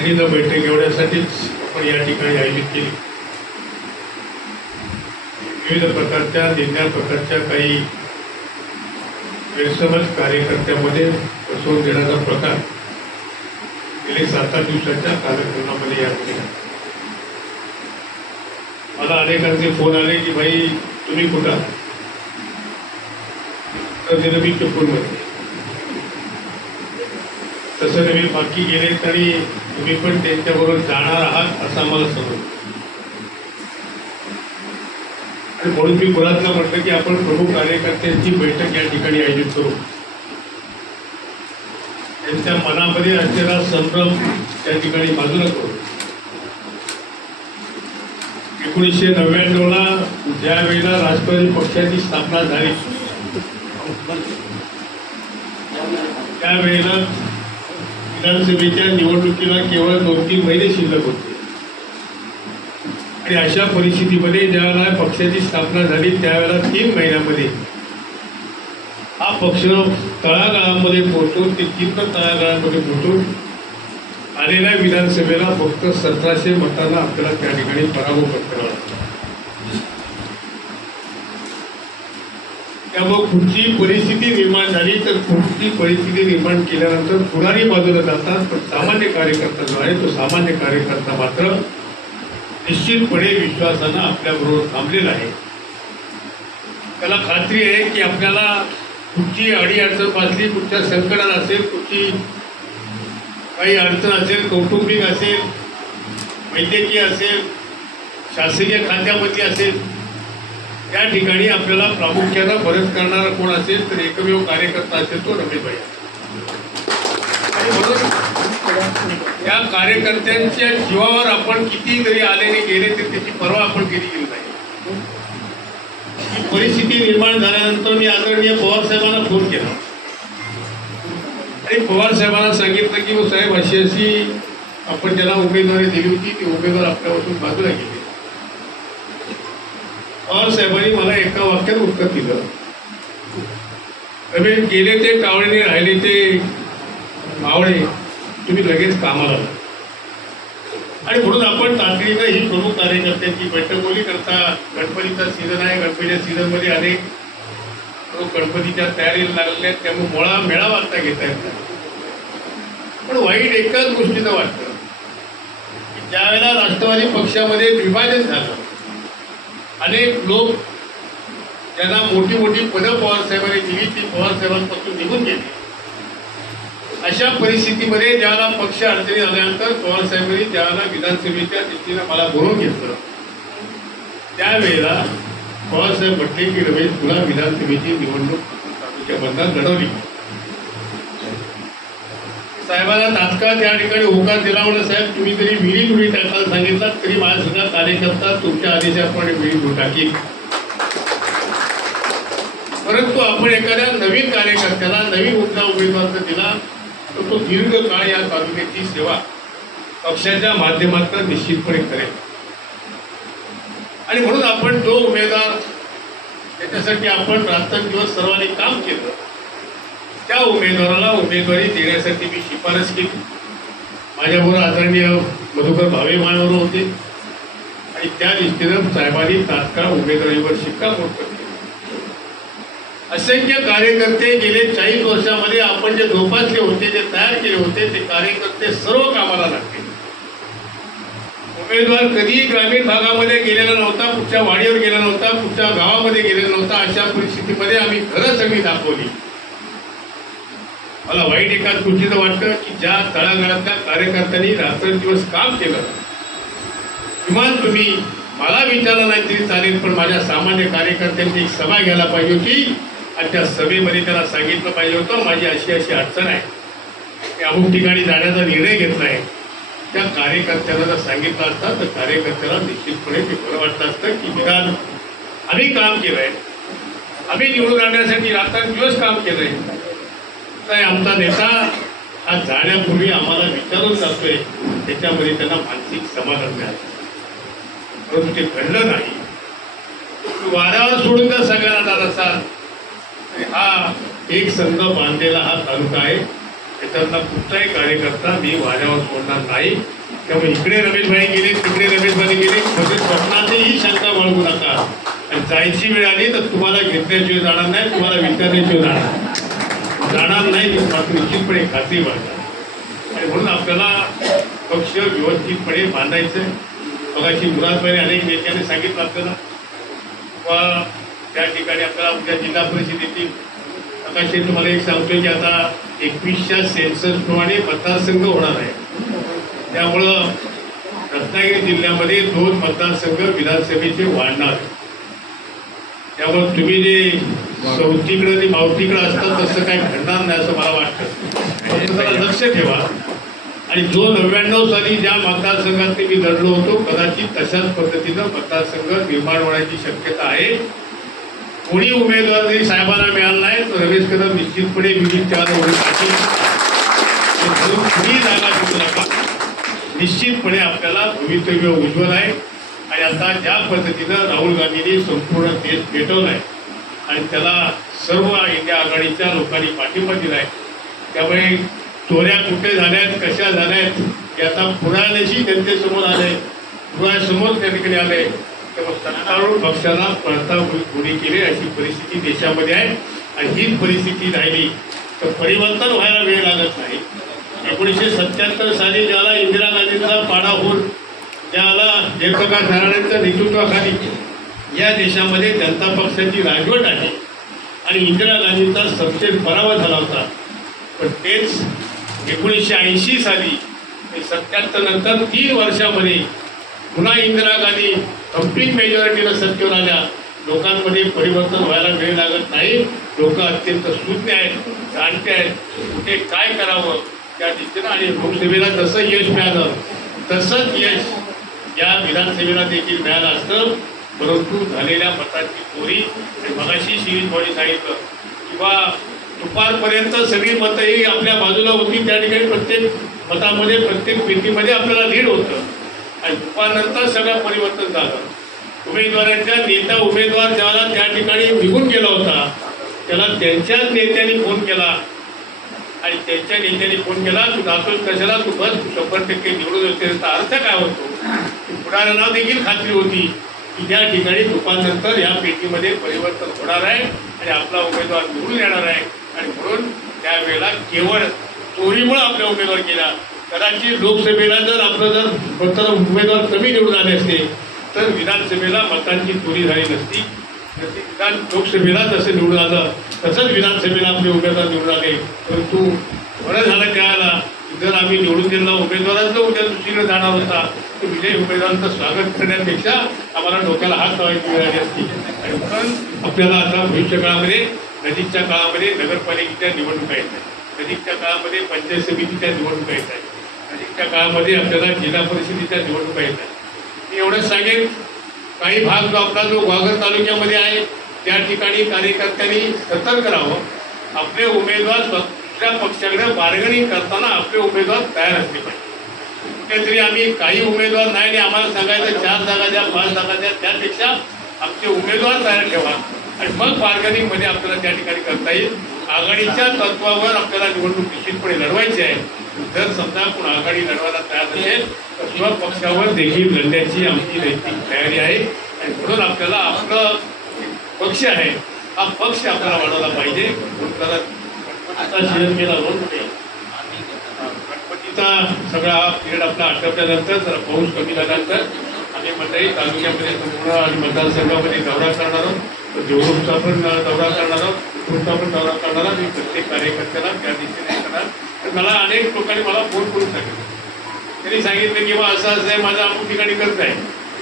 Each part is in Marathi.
तातडीनं बैठक एवढ्यासाठीच आपण या ठिकाणी आयोजित केली। विविध प्रकारच्या निंद्या प्रकारच्या काही गैरसमज कार्यकर्त्यामध्ये फसवून देण्याचा प्रकार गेले 7-8 दिवसाच्या कार्यक्रमामध्ये या ठिकाणी मला अनेकांचे फोन आले की भाई तुम्ही कुठं, तर ते मी चिपळूणमध्ये, तसं नवीन बाकी गेले तरी तुम्ही पण त्यांच्याबरोबर जाणार आहात असं आम्हाला समजलं। आणि म्हणून मी मुळातला म्हटलं की आपण प्रमुख कार्यकर्त्यांची बैठक या ठिकाणी आयोजित करू, त्यांच्या मनामध्ये असलेला संभ्रम त्या ठिकाणी बाजूला करू। 1999ला ज्या वेळेला राष्ट्रवादी पक्षाची स्थापना झाली त्यावेळेला विधानसभेच्या निवडणुकीला केवळ 2-3 महिने शिल्लक होते आणि अशा परिस्थितीमध्ये ज्यावेळेला पक्षाची स्थापना झाली त्यावेळेला 3 महिन्यामध्ये हा पक्ष तळागाळामध्ये पोहोचून ते चिन्ह तळागाळामध्ये पोहोचून आलेल्या विधानसभेला फक्त 1700 मतांना आपल्याला त्या ठिकाणी पराभव पत्करावा लागला। त्यामुळे कुठची परिस्थिती निर्माण झाली तर कुठची परिस्थिती निर्माण केल्यानंतर पुढारी बाजूला जातात, पण सामान्य कार्यकर्ता जो आहे तो सामान्य कार्यकर्ता मात्र निश्चितपणे विश्वासानं आपल्याबरोबर थांबलेला आहे। त्याला खात्री आहे की आपल्याला कुठची अडीअडचण भासली, कुठच्या संकटात असेल, कुठची काही अडचण असेल, कौटुंबिक असेल, वैद्यकीय असेल, शासकीय खात्यामध्ये असेल, त्या ठिकाणी आपल्याला प्रामुख्यानं मदत करणारा कोण असेल तर एकमेव कार्यकर्ता असेल तो रमेशभाई। आणि म्हणून या कार्यकर्त्यांच्या जीवावर आपण किती जरी आलेले गेले तरी त्याची पर्वा आपण कधी केली नाही। ही परिस्थिती निर्माण झाल्यानंतर मी आदरणीय पवार साहेबांना फोन केला आणि पवार साहेबांना सांगितलं की साहेब अशी अशी आपण त्याला उमेदवारी दिली होती, ती उमेदवार आपल्यापासून बाजूला गेली। पवार साहेबांनी मला एका वाक्यात उत्तर दिलं, रमेश गेले ते कावळे राहिले ते मावळे, तुम्ही लगेच कामाला आला। आणि म्हणून आपण तातडीनं ही प्रमुख कार्यकर्त्यांची बैठक बोली करता गणपतीचा सीझन आहे, गणपतीच्या सीझनमध्ये अनेक लोक गणपतीच्या तयारीला लागलेले आहेत, त्यामुळे मेळावा आता घेता येत नाही। पण वाईट एकाच गोष्टीचं वाटतं की ज्यावेळेला राष्ट्रवादी पक्षामध्ये विभाजन झालं, अनेक लोक ज्यांना मोठी मोठी पदं पवार साहेबांनी दिली ती पवार साहेबांपासून निघून गेली। अशा परिस्थितीमध्ये ज्याला पक्ष अडचणी आल्यानंतर पवार साहेबांनी ज्याला विधानसभेच्या दृष्टीनं मला बोलवून घेतलं त्यावेळेला पवार साहेब म्हटले की रमेश तुला विधानसभेची निवडणूक तालुक्या बंधात लढवली। साहेबांना तात्काळ त्या ठिकाणी होकार दिला, म्हणून साहेब तुम्ही जरी विहिरीत उडी टाकायला सांगितलं तरी माझा सुद्धा कार्यकर्ता तुमच्या आदेशाप्रमाणे विहिरीत उडी टाकील। परंतु आपण एखाद्या नवीन कार्यकर्त्याला नवीन उठला उमेदवार दिला तर तो दीर्घकाळ या तालुक्याची सेवा पक्षाच्या माध्यमातून निश्चितपणे करेल। आणि म्हणून आपण जो उमेदवार त्याच्यासाठी आपण रात्रंदिवस सर्वांनी काम केलं त्या उमेदवाराला उमेदवारी देण्यासाठी मी शिफारस केली। माझ्याबरोबर आदरणीय मधुकर भावे मानवर होते आणि त्या दृष्टीनं साहेबांनी तात्काळ उमेदवारीवर शिक्कामोर्तब केलं। असंख्य कार्यकर्ते गेले 40 वर्षामध्ये आपण जे जोपासले होते, जे तयार केले होते ते कार्यकर्ते सर्व कामाला लागले। उमेदवार कधीही ग्रामीण भागामध्ये गेलेला नव्हता, कुठच्या वाडीवर गेला नव्हता, कुठच्या गावामध्ये गेलेला नव्हता। अशा परिस्थितीमध्ये आम्ही घरं सगळी दाखवली। मला वाईट एकाच गोष्टीचं वाटतं की ज्या तळागाळातल्या कार्यकर्त्यांनी रात्रंदिवस काम केलं, किमान तुम्ही मला विचारलं नाही तरी चालेल, पण माझ्या सामान्य कार्यकर्त्यांची एक सभा घ्यायला पाहिजे होती आणि त्या सभेमध्ये त्यांना सांगितलं पाहिजे होतं माझी अशी अशी अडचण आहे, मी अमुक ठिकाणी जाण्याचा निर्णय घेतला आहे। त्या कार्यकर्त्याला जर सांगितलं असतं तर कार्यकर्त्याला निश्चितपणे ते बरं वाटलं असतं की विधान आम्ही काम केलंय, आम्ही निवडून आणण्यासाठी रात्रंदिवस काम केलंय, काय आमचा नेता हा जाण्यापूर्वी आम्हाला विचारून जातोय, त्याच्यामध्ये त्यांना मानसिक समाधान मिळालं। परंतु ते घडलं नाही। वाऱ्यावर सोडून जर सगळ्यांना जात असाल हा एक संघ बांधलेला हा तालुका आहे त्याच्यातला कुठलाही कार्यकर्ता मी वाऱ्यावर सोडणार नाही. त्यामुळे इकडे रमेशभाई गेले, तिकडे रमेशभाई गेले, म्हणजे स्वप्नातही शंका बाळगू नका. आणि जायची वेळ आली तर तुम्हाला घेतल्याशिवाय जाणार नाही, तुम्हाला विचारल्याशिवाय जाणार नाही, मात्र निश्चितपणे खात्री बाळगा. आणि म्हणून आपल्याला पक्ष व्यवस्थितपणे बांधायचं. मगाशी मुरादभाई अनेक नेत्याने सांगितलं आपल्याला, व त्या ठिकाणी आपल्याला उद्या जिल्हा परिषदेतील आकाशी तुम्हाला एक सांगतोय की आता 21च्या सेन्सस प्रमाणे मतदारसंघ होणार आहे. त्यामुळं रत्नागिरी जिल्ह्यामध्ये 2 मतदारसंघ विधानसभेचे वाढणार. त्यामुळे तुम्ही जे चौथीकडे आणि मावतीकडे असतात तसं काही घडणार नाही असं मला वाटतं. जरा लक्ष ठेवा. आणि जो 99 साली ज्या मतदारसंघात मी लढलो होतो कदाचित तशाच पद्धतीनं मतदारसंघ निर्माण होण्याची शक्यता आहे. कोणी उमेदवार जरी साहेबांना मिळाला नाही तर रमेश कदम निश्चितपणे विविधतेवर उडी टाकतील. कुणी जागा देऊ नका. निश्चितपणे आपल्याला भवितव्य उज्ज्वल आहे. आणि आता ज्या पद्धतीनं राहुल गांधींनी संपूर्ण देश पेटवलाय आणि त्याला सर्व इंडिया आघाडीच्या लोकांनी पाठिंबा दिलाय, त्यामुळे चोऱ्या कुठे झाल्यात, कशा झाल्यात हे आता पुराव्याशी जनतेसमोर आले, पुराव्यासमोर त्या ठिकाणी आले. त्यामुळे सत्तारूढ पक्षाला पळता उडी केली अशी परिस्थिती देशामध्ये आहे. आणि हीच परिस्थिती राहिली तर परिवर्तन व्हायला वेळ लागत नाही. 1977 साली ज्याला इंदिरा गांधींचा पाडाफोड, ज्याला जयप्रकाश नारायणांच्या नेतृत्वाखाली या देशामध्ये जनता पक्षाची राजवट आहे आणि इंदिरा गांधींचा सपशेल पराभव झाला होता. पण तेच 1980 साली 77 नंतर 3 वर्षामध्ये पुन्हा इंदिरा गांधी थम्पिंग मेजॉरिटीनं सत्तेवर आल्या. लोकांमध्ये परिवर्तन व्हायला वेळ लागत नाही. लोक अत्यंत सुज्ञ आहेत, जाणते आहेत, कुठे काय करावं त्या दिशेनं. आणि लोकसभेला जसं यश मिळालं तसंच यश या विधानसभेला देखील मिळालं असतं. परंतु झालेल्या मतांची चोरी, मगाशी शिरीष भाऊनी सांगितलं किंवा दुपारपर्यंत सगळी मतं ही आपल्या बाजूला होती. त्या ठिकाणी प्रत्येक मतामध्ये, प्रत्येक पेटीमध्ये आपल्याला लीड होतं. आणि दुपारनंतर सगळं परिवर्तन झालं. उमेदवारांच्या नेता उमेदवार ज्याला त्या ठिकाणी निघून गेला होता त्याला त्यांच्याच नेत्यांनी फोन केला आणि त्यांच्या नेत्यांनी फोन केला, तू जातोस कशाला, तू बस, तू 100% निवडून असते. त्याचा अर्थ काय होतो? पुढाऱ्यांना देखील खात्री होती की त्या ठिकाणी दुपारनंतर या पेटीमध्ये परिवर्तन होणार आहे आणि आपला उमेदवार निवडून येणार आहे. आणि म्हणून त्यावेळेला केवळ चोरीमुळे आपल्या उमेदवार केला. कदाचित लोकसभेला जर आपलं उमेदवार कमी निवडून आले असते तर विधानसभेला मतांची चोरी झाली नसती. लोकसभेला जसं निवडून आलं तसंच विधानसभेला आपले उमेदवार निवडून आले. परंतु बरं झालं त्याला, जर आम्ही निवडून दिलेला उमेदवारांचा उद्या दुसरीकडे जाणार होता तर विजयी उमेदवारांचं स्वागत करण्यापेक्षा आम्हाला डोक्याला हात लावायची वेळ आली असती. आणि म्हणून आपल्याला आता भविष्य काळामध्ये, नजीकच्या काळामध्ये नगरपालिकेच्या निवडणुका येत आहेत, नजीकच्या काळामध्ये पंचायत समितीच्या निवडणुका येत आहेत, नजीकच्या काळामध्ये आपल्याला जिल्हा परिषदेच्या निवडणुका येत आहेत. मी एवढंच सांगेन, काही भाग जो आपला जो ग्वाल्हेर तालुक्यामध्ये आहे त्या ठिकाणी कार्यकर्त्यांनी सतर्क राहावं. आपले उमेदवार दुसऱ्या पक्षाकडे बार्गनिंग करताना आपले उमेदवार तयार असले पाहिजे. कुठेतरी आम्ही काही उमेदवार नाही आणि आम्हाला सांगायचं 4 जागा द्या, 5 जागा द्या, त्यापेक्षा आमचे उमेदवार तयार ठेवा आणि मग बार्गनिंगमध्ये आपल्याला त्या ठिकाणी करता येईल. आघाडीच्या तत्वावर आपल्याला निवडणूक निश्चितपणे लढवायची आहे. जर समजा कोण आघाडी लढवायला तयार नसेल तर स्वपक्षावर देखील लढण्याची आमची नैतिक तयारी आहे. आणि म्हणून आपल्याला आपलं पक्ष आहे, हा पक्ष आपल्याला वाढवला पाहिजे. गणपतीचा सगळा पिरियड आपला आटोपल्यानंतर, जरा पाऊस कमी झाल्यानंतर आम्ही मंडळी तालुक्यामध्ये संपूर्ण आणि मतदारसंघामध्ये दौरा करणार आहोत. देवरूपचा पण दौरा करणार आहोत, चिपळूणचा पण दौरा करणार आहोत. मी प्रत्येक कार्यकर्त्याला त्या दिशेने करणार. तर मला अनेक लोकांनी मला फोन करून सांगितलं, त्यांनी सांगितलं की बा असं आहे, माझं अमुक ठिकाणी कर्ज आहे,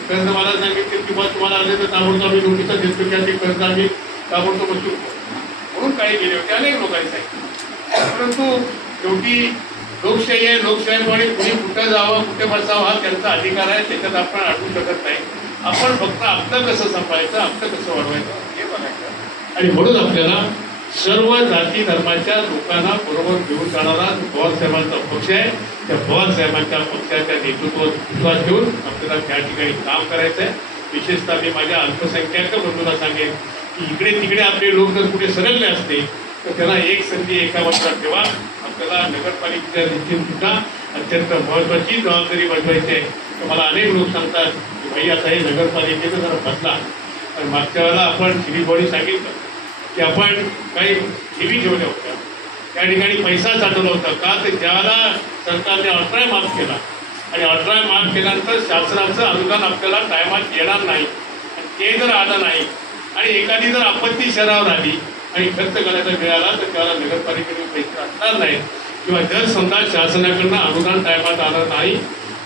कर्ज मला सांगितलं किंवा तुम्हाला आले तर ताबडतोब आम्ही नोटिसा देतो की ते कर्ज आम्ही ताबडतोब बसू म्हणून काही गेले होते अनेक लोकांनी सांगितलं. परंतु शेवटी लोकशाही आहे, लोकशाहीमुळे कुणी कुठं जावं, कुठे बसावं हा त्यांचा अधिकार आहे, त्याच्यात आपण अडवू शकत नाही. आपण फक्त आपलं कसं सांभाळायचं, आपलं कसं वाढवायचं हे बघायचं. आणि म्हणून आपल्याला सर्व जाती धर्माच्या लोकांना बरोबर घेऊन जाणारा पवार साहेबांचा पक्ष आहे. त्या पवार साहेबांच्या पक्षाच्या नेतृत्वावर विश्वास ठेवून आपल्याला त्या ठिकाणी काम करायचं आहे. विशेषतः मी माझ्या अल्पसंख्याक बंधूंना सांगेन की इकडे तिकडे आपले लोक जर कुठे सरकले असते तर त्याला एक संधी एका वर्षात ठेवा. आपल्याला नगरपालिकेच्या दृष्टीने सुद्धा अत्यंत महत्वाची जबाबदारी बजावायची आहे. तर मला अनेक लोक सांगतात की भाई आता हे नगरपालिकेचं जरा बदला. तर मागच्या वेळेला आपण श्रीबोडी सांगितलं की आपण काही ठेवी ठेवल्या होत्या, त्या ठिकाणी पैसा साठवला होता का, तर ज्याला सरकारने 18 माफ केला आणि 18 माफ केल्यानंतर शासनाचं अनुदान आपल्याला टायमात येणार नाही. ते जर आलं नाही आणि एखादी जर आपत्ती शहरावर आली आणि खर्च करायचा मिळाला तर त्याला नगरपालिकेने पैसे असणार नाहीत, किंवा जर समजा शासनाकडनं अनुदान टायमात आलं नाही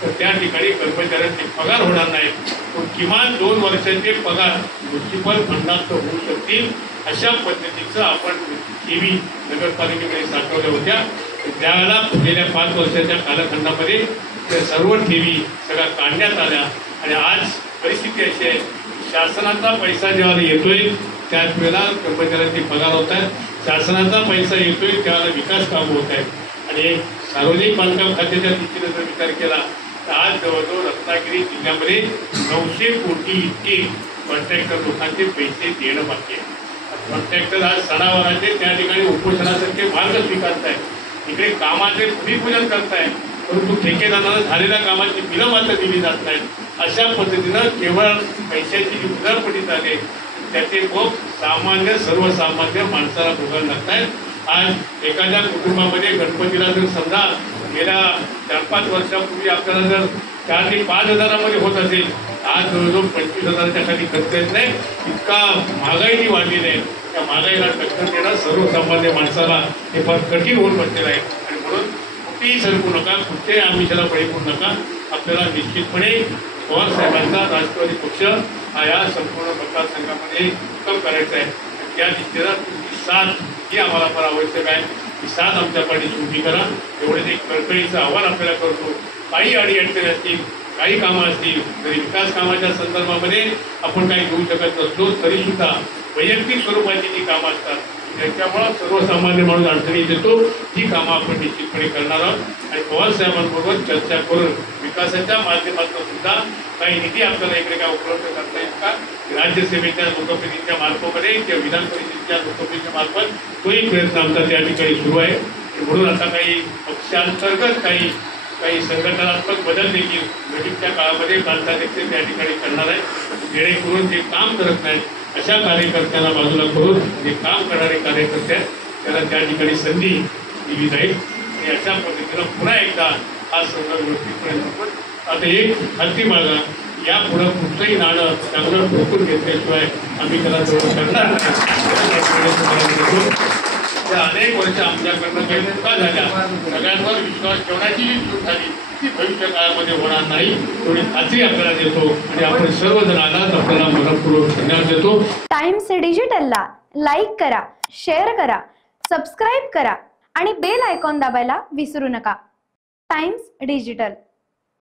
तर त्या ठिकाणी कर्मचाऱ्यांचे पगार होणार नाहीत. पण किमान 2 वर्षाचे पगार म्युनिसिपल फंडात होऊ शकतील अशा पद्धतीचं आपण ठेवी नगरपालिकेमध्ये साठवल्या होत्या. त्यावेळेला गेल्या 5 वर्षाच्या कालखंडामध्ये त्या सर्व ठेवी सगळ्या काढण्यात आल्या आणि आज परिस्थिती अशी आहे, शासनाचा पैसा जेव्हा येतोय त्याच वेळेला कर्मचाऱ्यांचे पगार होत आहेत, शासनाचा पैसा येतोय त्यावेळेला विकास कामं होत आहेत. आणि सार्वजनिक बांधकाम खात्याच्या दृष्टीने जर विचार केला तर आज जवळजवळ रत्नागिरी जिल्ह्यामध्ये 900 कोटी इतके कॉन्ट्रॅक्टर लोकांचे पैसे देणं बाकी आहे. कॉन्ट्रॅक्टर आज सणावाराचे त्या ठिकाणी उपोषणासारखे मार्ग स्वीकारत आहेत, इकडे कामाचे भूमिपूजन करताय, परंतु ठेकेदारांना झालेल्या कामाची बिलं मात्र दिली जात नाहीत. अशा पद्धतीनं केवळ पैशाची जी उधळपट्टी झाली त्याचे भोग सामान्य सर्वसामान्य माणसाला भोगायला लागत आहेत. आज एखाद्या कुटुंबामध्ये गणपतीला जर समजा गेल्या 4-5 वर्षापूर्वी आपल्याला जर 4 ते 5 हजारामध्ये होत असेल, आज जवळजवळ 25,000च्या खाली खर्च येत नाही. इतका महागाई वाढलेली आहे. त्या महागाईला टक्कर देणं सर्वसामान्य माणसाला हे फार कठीण होऊन बसलेलं आहे. आणि म्हणून कुठेही सरकू नका, कुठेही आमिषाला बळी पडू नका. आपल्याला निश्चितपणे पवार साहेबांचा राष्ट्रवादी पक्ष हा या संपूर्ण मतदारसंघामध्ये उत्तम करायचा आहे. त्या दिशेला तुमची साथ ही आम्हाला फार आवश्यक आहे. ही साथ आमच्या पाठीशी उभी करा. एवढेच एक कळकळीचं आव्हान आपल्याला करतो. काही अडीअडचणी असतील, काही कामं असतील, जरी विकास कामाच्या संदर्भामध्ये आपण काही घेऊ शकत नसलो तरी सुद्धा वैयक्तिक स्वरूपाची जी कामं असतात त्याच्यामुळं सर्वसामान्य माणूस अडचणीत येतो, ती कामं आपण निश्चितपणे करणार आहोत. आणि पवार साहेबांबरोबर चर्चा करून विकासाच्या माध्यमातून सुद्धा काही निधी आपल्याला इकडे काय उपलब्ध करता येईल का, राज्यसभेच्या लोकप्रतिनिधीच्या मार्फतमध्ये किंवा विधान परिषदेच्या लोकप्रतिनिधीच्या मार्फत तोही प्रयत्न आमचा त्या ठिकाणी सुरू आहे. म्हणून आता काही पक्षांतर्गत काही संघटनात्मक बदल देखील नजीकच्या काळामध्ये प्रांताध्यक्ष त्या ठिकाणी करणार आहे, जेणेकरून जे काम करत नाहीत अशा कार्यकर्त्यांना बाजूला करून जे काम करणारे कार्यकर्ते आहेत त्याला त्या ठिकाणी संधी दिली जाईल. आणि अशा पद्धतीनं पुन्हा एकदा हा संदर्भ व्यवस्थितपणे आता एक हाती बाळगा, यापुढं कुठलंही नाणं चांगलं ठोकून घेतल्याशिवाय आम्ही त्याला जवळ करणार नाही. त्या अनेक वर्ष आमच्याकडनं काही चुका झाल्या, सगळ्यांवर विश्वास ठेवण्याची जी चूक झाली ती भविष्य काळामध्ये होणार नाही एवढी खात्री आपल्याला देतो. आणि आपण सर्वजण आलाच आपल्याला मनपूर्वक धन्यवाद देतो. टाइम्स डिजिटलला लाईक करा, शेअर करा, सबस्क्राईब करा आणि बेल आयकॉन दाबायला विसरू नका. Times digital.